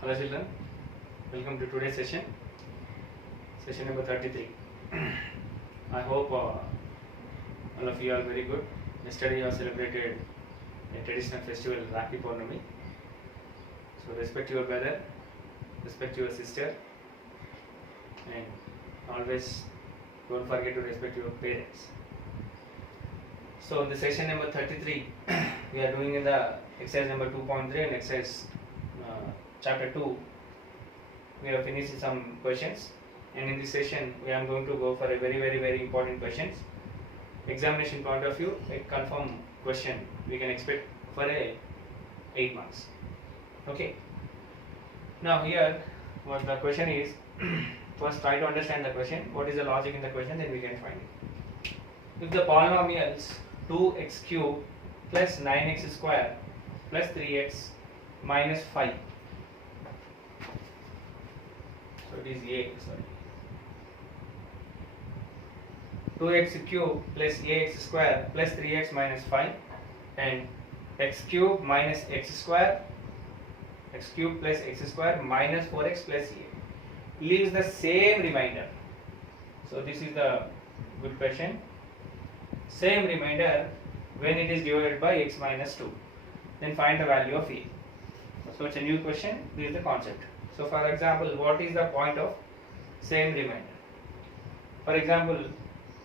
Hello children, welcome to today's session number 33. I hope all of you are very good. Yesterday you have celebrated a traditional festival, Rakhi Purnami. So respect your brother, respect your sister, and always don't forget to respect your parents. So in the session number 33, we are doing in the exercise number 2.3 and exercise chapter 2. We have finished some questions, and in this session we are going to go for a very important questions. Examination point of view, a confirm question we can expect for a 8 marks. Okay. Now here what the question is, first try to understand the question, what is the logic in the question, then we can find it. If the polynomials 2x cube plus 9x square plus 3x minus 5, so it is a, sorry, 2x cube plus ax square plus 3x minus 5 and x cube minus x square, x cube plus x square minus 4x plus a leaves the same remainder. So this is the good question. Same remainder when it is divided by x minus 2. Then find the value of a. So it's a new question. This is the concept. So for example, what is the point of same remainder? For example,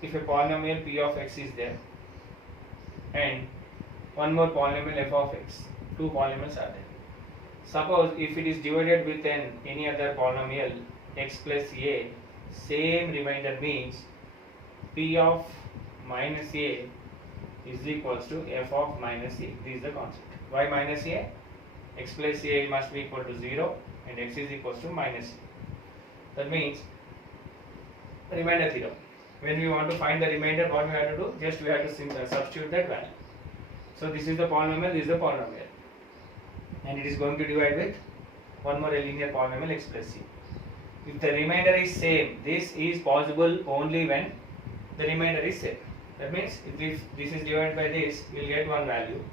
if a polynomial p of x is there and one more polynomial f of x, two polynomials are there. Suppose if it is divided with any other polynomial x plus a, same remainder means p of minus a is equals to f of minus a. This is the concept. Why minus a? X plus a must be equal to 0 and x is equals to minus a. That means remainder 0. When we want to find the remainder, what we have to do? Just we have to substitute that value. So this is the polynomial, this is the polynomial, and it is going to divide with one more linear polynomial x plus c. If the remainder is same, this is possible only when the remainder is same. That means if this is divided by this, we will get one value.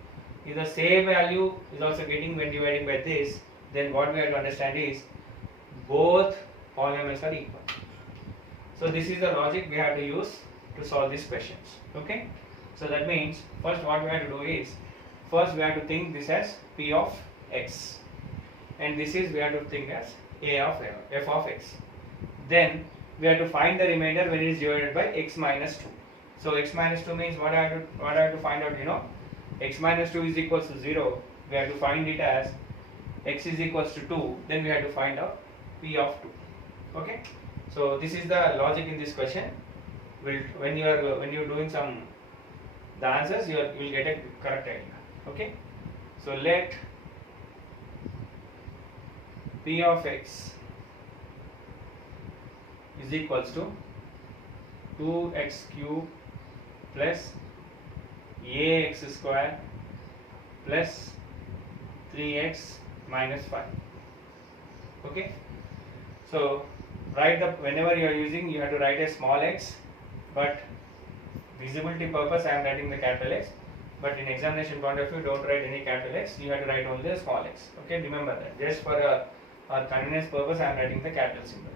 If the same value is also getting when dividing by this, then what we have to understand is both polynomials are equal. So this is the logic we have to use to solve these questions. Okay. So that means first what we have to do is, first we have to think this as p of x, and this is we have to think as a of f of x. Then we have to find the remainder when it is divided by x minus 2. So x minus 2 means what I have to find out, x minus 2 is equals to 0. We have to find it as x is equals to 2. Then we have to find out p of 2. Okay. So this is the logic in this question. When you are doing the answers, you will get a correct idea. Okay. So let p of x is equals to 2x cube plus ax square plus 3x minus 5. Okay. So whenever you are using, you have to write a small x, but visibility purpose I am writing the capital X, but in examination point of view, don't write any capital X, you have to write only the small x. Okay, remember that. Just for our convenience purpose, I am writing the capital symbol.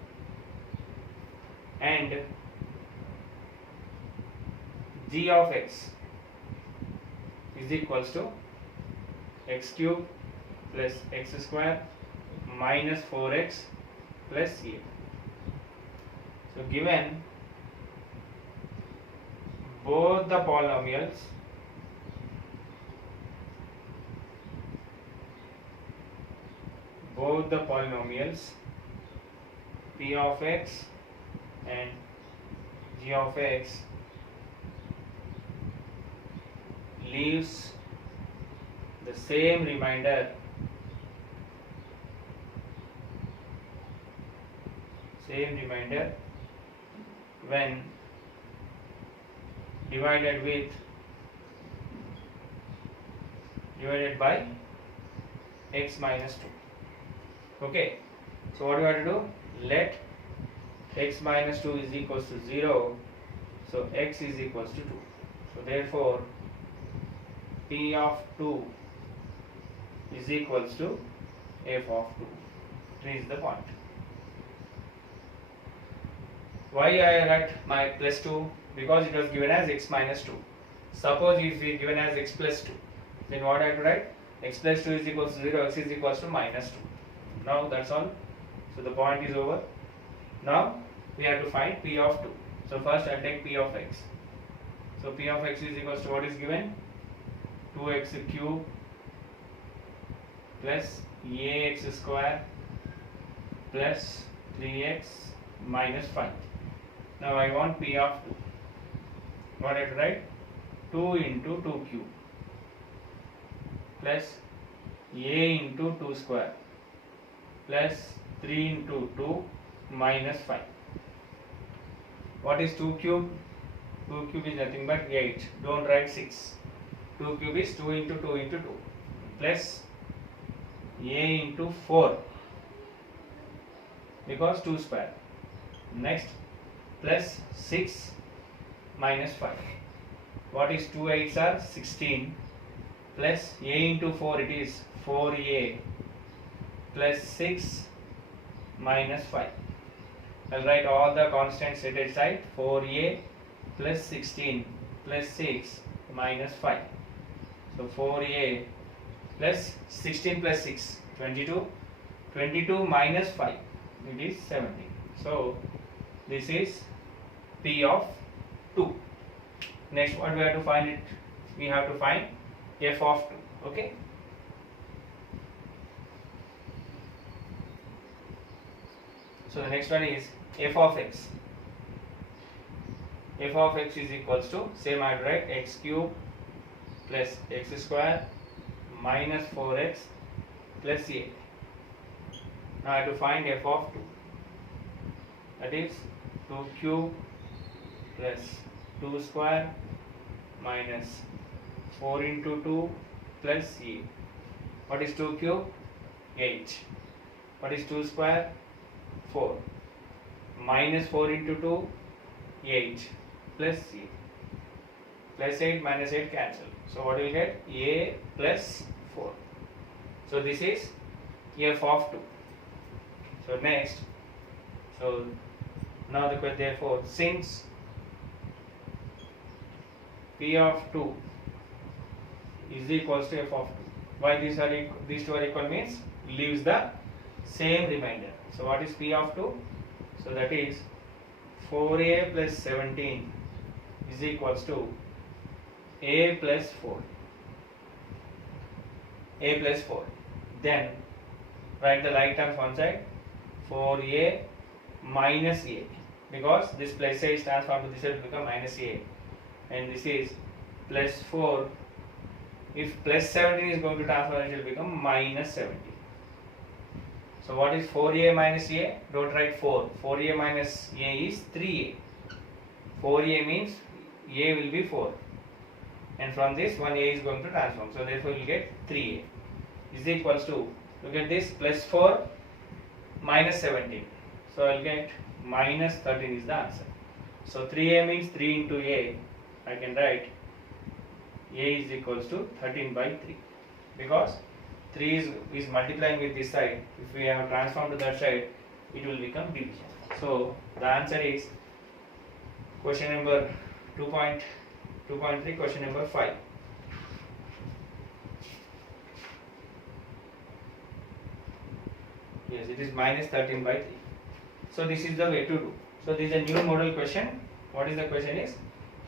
And g of x is equals to x cube plus x square minus 4x plus a. So given both the polynomials p of x and g of x leaves the same remainder when divided by x minus 2. Okay. So what do you have to do? Let x minus 2 is equals to 0. So x is equals to 2. So therefore P of 2 is equals to f of 2. reach the point. Why I write my plus 2? Because it was given as x minus 2. Suppose if we given as x plus 2, then what I have to write? X plus 2 is equals to 0, x is equals to minus 2. Now that's all. So the point is over. Now we have to find p of 2. So first I'll take p of x. So p of x is equals to what is given? 2x cube plus ax square plus 3x minus 5. Now I want p of 2. What I have to write? 2 into 2 cube plus a into 2 square plus 3 into 2 minus 5. What is 2 cube? 2 cube is nothing but 8. Don't write 6. 2 cube is 2 into 2 into 2 plus a into 4 because 2 square. Next plus 6 minus 5. What is 2 8s are 16 plus a into 4 it is 4a plus 6 minus 5. I'll write all the constants set aside. 4a plus 16 plus 6 minus 5. So 4a plus 16 plus 6 22. 22 minus 5 it is 17. So this is p of 2. Next what we have to find it? We have to find f of 2. Okay. So the next one is f of x. F of x is equals to, same I write, x cube plus x square minus 4x plus a. Now I have to find f of 2. That is 2 cube plus 2 square minus 4 into 2 plus a. What is 2 cube? 8. What is 2 square? 4. Minus 4 into 2, 8 plus c. Plus 8 minus 8 cancel. So what will get? A plus 4. So this is f of 2. So next, so now the question, therefore since p of 2 is equals to f of 2. Why these two are equal means leaves the same remainder. So what is p of 2? So that is 4a plus 17 is equals to a plus 4. A plus 4. Then write the like terms one side. 4a minus a, because this plus a is transformed to this side will become minus a, and this is plus 4. If plus 17 is going to transform, it will become minus 17. So what is 4a minus a? Don't write 4. 4a minus a is 3a. 4a means a will be 4, and from this one a is going to transform. So therefore we will get 3a is equals to, look at this, plus 4 minus 17. So I will get minus 13 is the answer. So 3a means 3 into a. I can write a is equals to 13 by 3, because 3 is multiplying with this side. If we have transformed to that side, it will become division. So the answer is question number 2.3, question number 5. Yes, it is minus 13 by 3. So this is the way to do. So this is a new model question. What is the question is?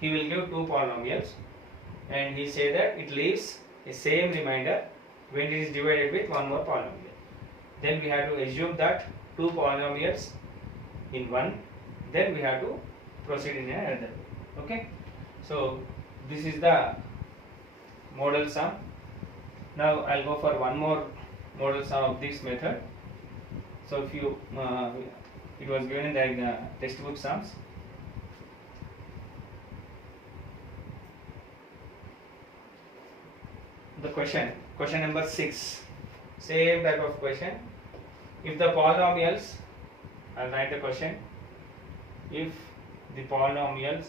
He will give two polynomials, and he say that it leaves a same remainder when it is divided with one more polynomial. Then we have to assume that two polynomials in one. Then we have to proceed in another way. Okay. So this is the model sum. Now I'll go for one more model sum of this method. So if you it was given in the textbook sums. The question number 6, same type of question. If the polynomials, I'll write the question. If the polynomials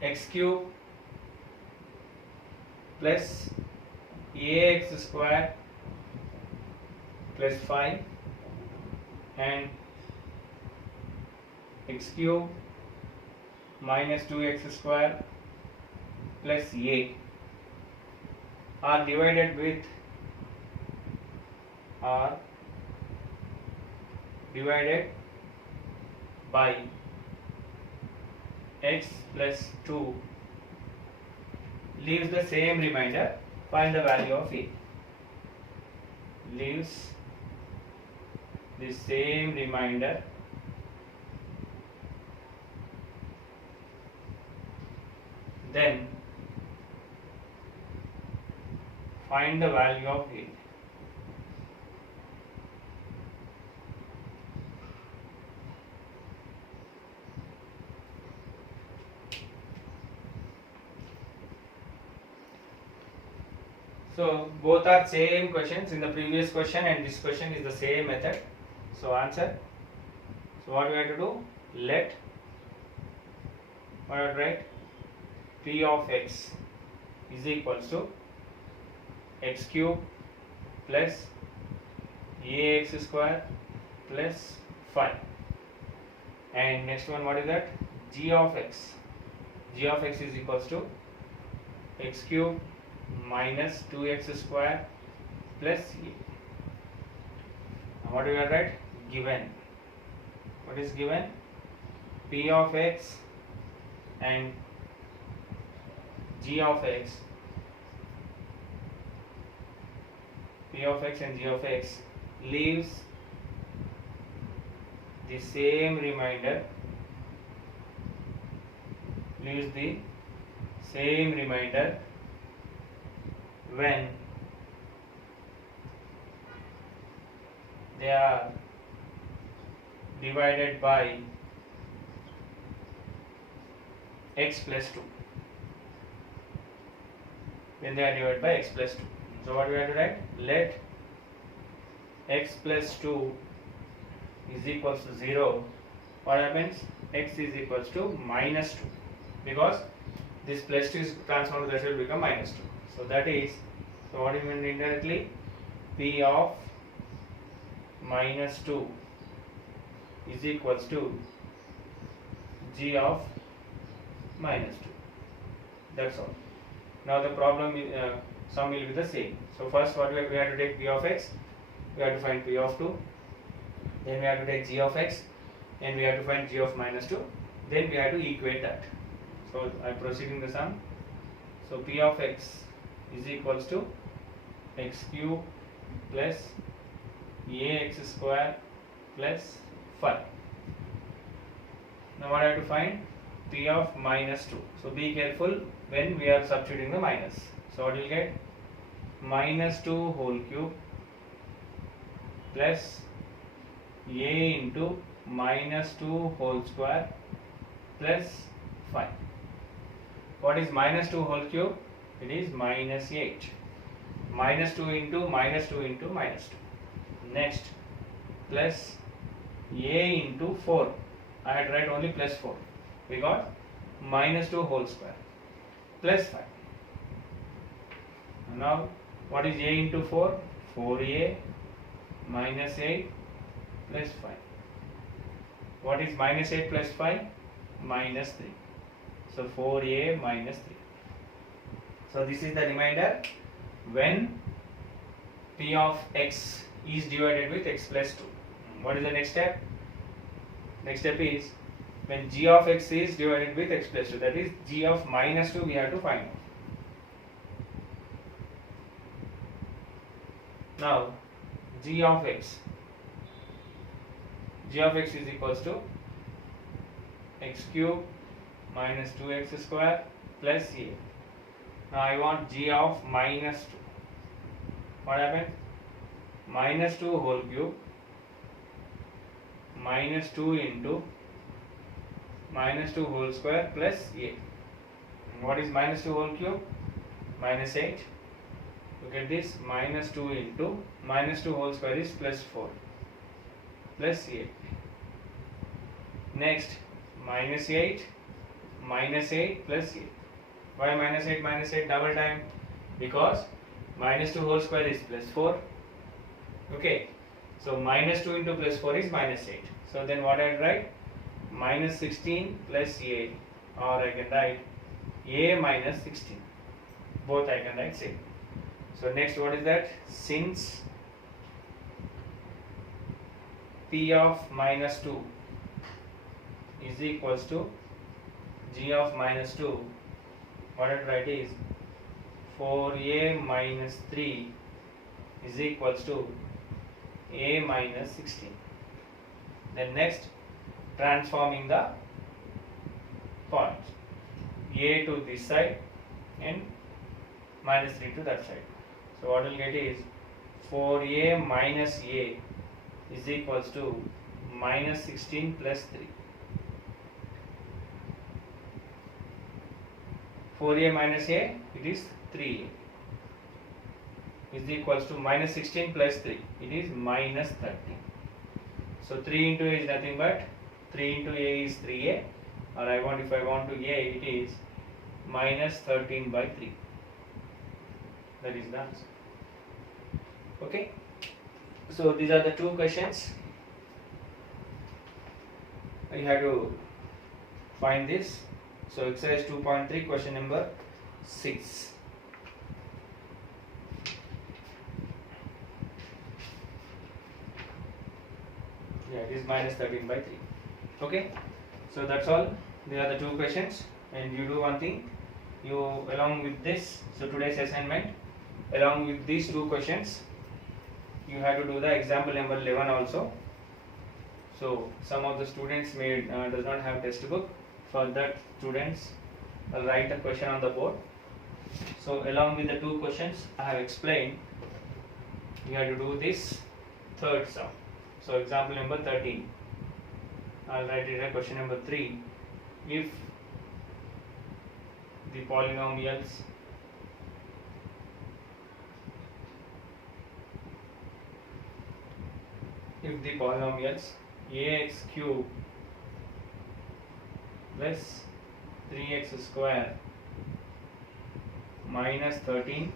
x cube plus ax square plus 5 and x cube minus 2x square plus a are divided by x plus 2 leaves the same remainder. Find the value of a. Leaves the same remainder then find the value of a. So both are same questions. In the previous question and this question is the same method. So answer. So what we have to do? Let what I write p of x is equals to x cube plus ax square plus 5. And next one, what is that? G of x. G of x is equals to x cube minus 2x square plus a. Now what do we write? Given. What is given? P of x and G of x. P of x and G of x leaves the same remainder. Leaves the same remainder when they are divided by x plus 2. When they are divided by x plus 2. So what we have to write? Let x plus 2 is equals to 0. What happens? X is equals to minus 2. Because this plus 2 is transformed, that will become minus 2. So that is, so what do you mean indirectly? P of minus 2 is equals to G of minus 2. That's all. Now the problem sum will be the same. So first what we have to take P of x, we have to find P of 2, then we have to take G of x, and we have to find G of minus 2, then we have to equate that. So I am proceeding the sum. So P of x is equals to x cube plus ax square plus 5. Now what I have to find? P of minus 2. So be careful when we are substituting the minus. So what will get? Minus 2 whole cube plus a into minus 2 whole square plus 5. What is minus 2 whole cube? It is minus 8. Minus 2 into minus 2 into minus 2. Next, plus a into 4. I had write only plus 4. We got minus 2 whole square plus 5. Now, what is a into 4? 4a minus 8 plus 5. What is minus 8 plus 5? Minus 3. So 4a minus 3. So this is the remainder when P of x is divided with x plus 2. What is the next step? Next step is when G of x is divided with x plus 2, that is G of minus 2 we have to find out. Now G of x. G of x is equals to x cube minus 2x square plus a. Now I want G of minus 2. What happens? Minus 2 whole cube minus 2 into minus 2 whole square plus a. What is minus 2 whole cube? Minus 8. Look at this, minus 2 into minus 2 whole square is plus 4 plus 8. Next, minus 8 plus 8. Why minus 8 double time? because minus 2 whole square is plus 4. Okay, so minus 2 into plus 4 is minus 8. So then what I write? Minus 16 plus a, or I can write a minus 16. Both I can write same. So next, what is that? Since p of minus 2 is equals to g of minus 2, what I write is 4a minus 3 is equals to a minus 16. Then next, transforming the points, a to this side and minus 3 to that side. So what we'll get is 4a minus a is equals to minus 16 plus 3. 4a minus a, it is 3a, is equals to minus 16 plus 3, it is minus 13. So 3 into a is nothing but 3 into a is 3a, or if I want to a, it is minus 13 by 3. That is the answer. Okay, so these are the two questions. You have to find this. So exercise 2.3, question number 6. Yeah, it is minus 13 by 3. Okay, so that's all. These are the two questions, and you do one thing. You, along with this, so today's assignment, along with these two questions, you have to do the example number 11 also. So some of the students may does not have textbook. For that, students will write a question on the board. So along with the two questions I have explained, you have to do this third sum. So example number 13, I'll write it as question number 3. If the polynomials ax cube plus 3x square minus 13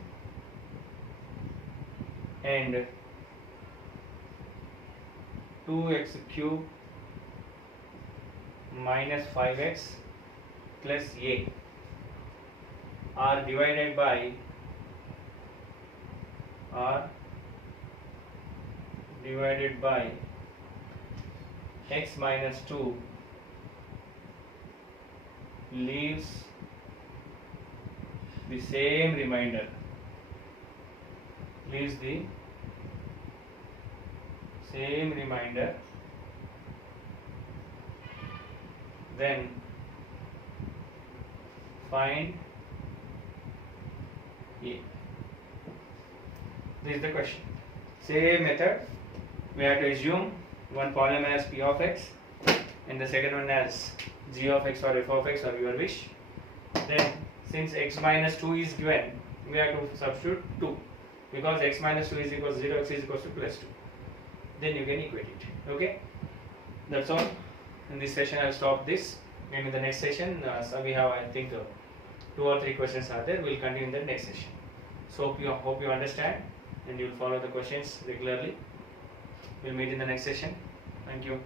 and 2x cube minus 5x plus a are divided by x minus 2 leaves the same remainder, then find a. This is the question. Same method, we have to assume one polynomial as p of x and the second one as g of x or f of x, or your wish. Then since x minus 2 is given, we have to substitute 2, because x minus 2 is equal to 0, x is equal to plus 2. Then you can equate it. Okay, that's all. In this session I will stop this. Maybe in the next session, so we have, I think, 2 or 3 questions are there. We will continue in the next session. So hope you understand and you will follow the questions regularly. We will meet in the next session. Thank you.